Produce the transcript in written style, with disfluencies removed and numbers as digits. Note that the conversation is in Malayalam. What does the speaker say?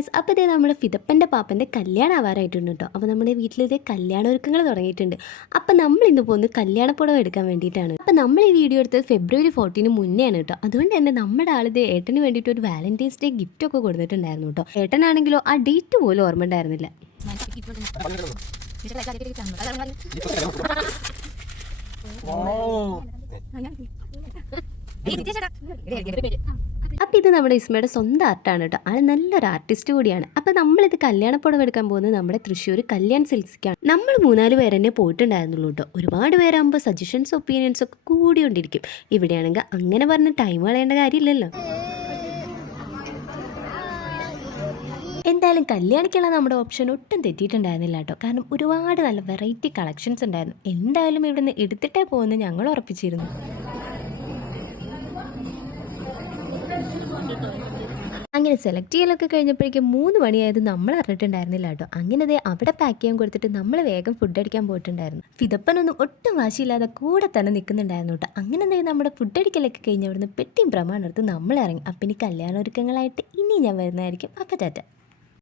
ഗായ്സ്, അപ്പോൾ ഇതേ നമ്മുടെ ഫിദപ്പൻ്റെ പാപ്പൻ്റെ കല്യാണം ആവാറായിട്ടുണ്ട് കേട്ടോ. അപ്പോൾ നമ്മുടെ വീട്ടിലിതേ കല്യാണ ഒരുക്കങ്ങൾ തുടങ്ങിയിട്ടുണ്ട്. അപ്പോൾ നമ്മൾ ഇന്ന് പോകുന്നത് കല്യാണപ്പുടവ എടുക്കാൻ വേണ്ടിയിട്ടാണ്. അപ്പോൾ നമ്മൾ ഈ വീഡിയോ എടുത്തത് ഫെബ്രുവരി 14 മുന്നെയാണ് കേട്ടോ. അതുകൊണ്ട് തന്നെ നമ്മുടെ ആളിത് ഏട്ടന് വേണ്ടിയിട്ട് ഒരു വാലന്റൈൻസ് ഡേ ഗിഫ്റ്റ് ഒക്കെ കൊടുത്തിട്ടുണ്ടായിരുന്നു കേട്ടോ. ഏട്ടനാണെങ്കിലോ ആ ഡേറ്റ് പോലും ഓർമ്മ ഉണ്ടായിരുന്നില്ല. അപ്പം ഇത് നമ്മുടെ ഇസ്മയുടെ സ്വന്തം ആർട്ടാണ് കേട്ടോ. ആൾ നല്ലൊരു ആർട്ടിസ്റ്റ് കൂടിയാണ്. അപ്പം നമ്മളിത് കല്യാണപ്പുടവ എടുക്കാൻ പോകുന്നത് നമ്മുടെ തൃശ്ശൂർ കല്യാൺ സിൽക്സിക്കാണ്. നമ്മൾ 3-4 പേര് തന്നെ പോയിട്ടുണ്ടായിരുന്നുള്ളൂ കേട്ടോ. ഒരുപാട് പേരാകുമ്പോൾ സജഷൻസ് ഒപ്പീനിയൻസ് ഒക്കെ കൂടിക്കൊണ്ടിരിക്കും. ഇവിടെയാണെങ്കിൽ അങ്ങനെ പറഞ്ഞ് ടൈം കളയേണ്ട കാര്യമില്ലല്ലോ. എന്തായാലും കല്യാണിക്കുള്ള നമ്മുടെ ഓപ്ഷൻ ഒട്ടും തെറ്റിയിട്ടുണ്ടായിരുന്നില്ല കേട്ടോ. കാരണം ഒരുപാട് നല്ല വെറൈറ്റി കളക്ഷൻസ് ഉണ്ടായിരുന്നു. എന്തായാലും ഇവിടുന്ന് എടുത്തിട്ടേ പോകുമെന്ന് ഞങ്ങൾ ഉറപ്പിച്ചിരുന്നു. അങ്ങനെ സെലക്ട് ചെയ്യലൊക്കെ കഴിഞ്ഞപ്പോഴേക്കും 3 മണിയായത് നമ്മൾ അറിഞ്ഞിട്ടുണ്ടായിരുന്നില്ല കേട്ടോ. അങ്ങനെ അവിടെ പാക്ക് ചെയ്യാൻ കൊടുത്തിട്ട് നമ്മൾ വേഗം ഫുഡ് അടിക്കാൻ പോയിട്ടുണ്ടായിരുന്നു. ഫിദപ്പനൊന്നും ഒട്ടും വാശിയില്ലാതെ കൂടെ തന്നെ നിൽക്കുന്നുണ്ടായിരുന്നു കേട്ടോ. അങ്ങനെ നമ്മുടെ ഫുഡ് അടിക്കലൊക്കെ കഴിഞ്ഞ് അവിടുന്ന് പെട്ടിയും പ്രമാണം എടുത്ത് നമ്മൾ ഇറങ്ങി. അപ്പം ഇനി കല്യാണ ഒരുക്കങ്ങളായിട്ട് ഇനി ഞാൻ വരുന്നതായിരിക്കും. അപ്പം ടാറ്റ.